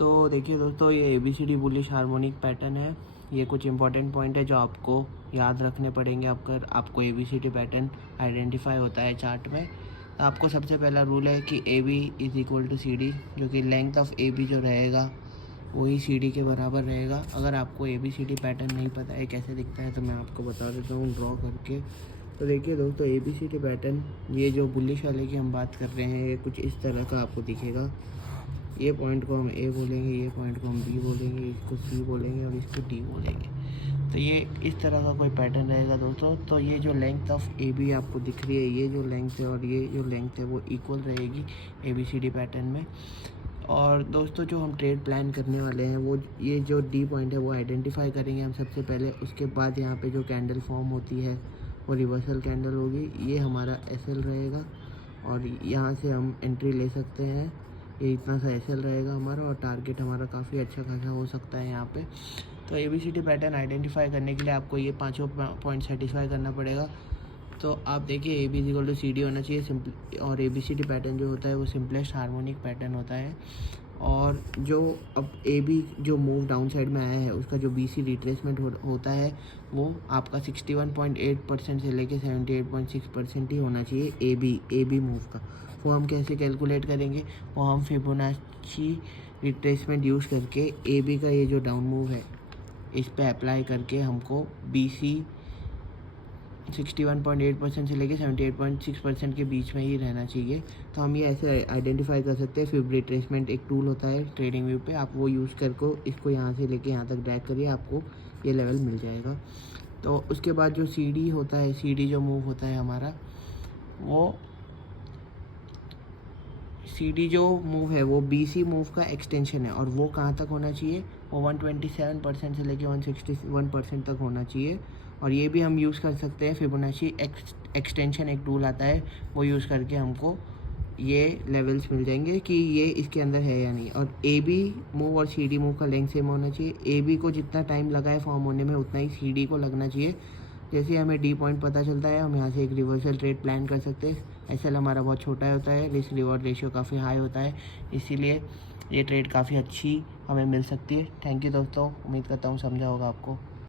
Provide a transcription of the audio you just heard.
तो देखिए दोस्तों, ये ABCD बुलिश हार्मोनिक पैटर्न है। ये कुछ इंपॉर्टेंट पॉइंट है जो आपको याद रखने पड़ेंगे अगर आपको ABCD पैटर्न आइडेंटिफाई होता है चार्ट में। तो आपको सबसे पहला रूल है कि AB is equal to CD, जो कि लेंथ ऑफ AB जो रहेगा वही CD के बराबर रहेगा। अगर आपको ABCD पैटर्न नहीं पता है कैसे दिखता है तो मैं आपको बता देता हूँ ड्रॉ करके। तो देखिए दोस्तों, ABCD पैटर्न ये जो बुलिश वाले की हम बात कर रहे हैं ये कुछ इस तरह का आपको दिखेगा। ये पॉइंट को हम A बोलेंगे, ये पॉइंट को हम B बोलेंगे, इसको C बोलेंगे और इसको D बोलेंगे। तो ये इस तरह का कोई पैटर्न रहेगा दोस्तों। तो ये जो लेंथ ऑफ AB आपको दिख रही है, ये जो लेंथ है और ये जो लेंथ है वो इक्वल रहेगी ABCD पैटर्न में। और दोस्तों, जो हम ट्रेड प्लान करने वाले हैं वो ये जो D पॉइंट है वो आइडेंटिफाई करेंगे हम सबसे पहले। उसके बाद यहाँ पे जो कैंडल फॉर्म होती है वो रिवर्सल कैंडल होगी। ये हमारा SL रहेगा और यहाँ से हम एंट्री ले सकते हैं। ये इतना सा SL रहेगा हमारा और टारगेट हमारा काफ़ी अच्छा खासा हो सकता है यहाँ पे। तो ABCD पैटर्न आइडेंटिफाई करने के लिए आपको ये पांचों पॉइंट सेटिस्फाई करना पड़ेगा। तो आप देखिए AB इक्वल टू CD होना चाहिए सिंपल, और ABCD पैटर्न जो होता है वो सिंपलेस्ट हार्मोनिक पैटर्न होता है। और जो अब AB जो मूव डाउन साइड में आया है उसका जो BC रिट्रेसमेंट होता है वो आपका 61.8% से लेके 78.6% ही होना चाहिए AB मूव का। वो हम कैसे कैलकुलेट करेंगे, वो हम फिबोनाची रिट्रेसमेंट यूज़ करके AB का ये जो डाउन मूव है इस पे अप्लाई करके हमको BC 61.8% से लेके 78.6% के बीच में ही रहना चाहिए। तो हम ये ऐसे आइडेंटिफाई कर सकते हैं। फिब रिट्रेसमेंट एक टूल होता है ट्रेडिंग व्यू पे, आप वो यूज़ करके इसको यहाँ से लेके यहाँ तक ड्रैग करिए, आपको ये लेवल मिल जाएगा। तो उसके बाद जो CD होता है, CD जो मूव होता है हमारा, वो CD जो मूव है वो BC मूव का एक्सटेंशन है। और वो कहाँ तक होना चाहिए, वो 127% से लेके 161% तक होना चाहिए। और ये भी हम यूज़ कर सकते हैं, फिबोनाची एक्सटेंशन एक टूल आता है, वो यूज़ करके हमको ये लेवल्स मिल जाएंगे कि ये इसके अंदर है या नहीं। और AB मूव और CD मूव का लेंथ सेम होना चाहिए। AB को जितना टाइम लगा है फॉर्म होने में उतना ही CD को लगना चाहिए। जैसे हमें D पॉइंट पता चलता है हम यहाँ से एक रिवर्सल ट्रेड प्लान कर सकते हैं। SL हमारा बहुत छोटा होता है, रिस्क रिवॉर्ड रेशियो काफ़ी हाई होता है, इसीलिए ये ट्रेड काफ़ी अच्छी हमें मिल सकती है। थैंक यू दोस्तों, उम्मीद करता हूँ समझा होगा आपको।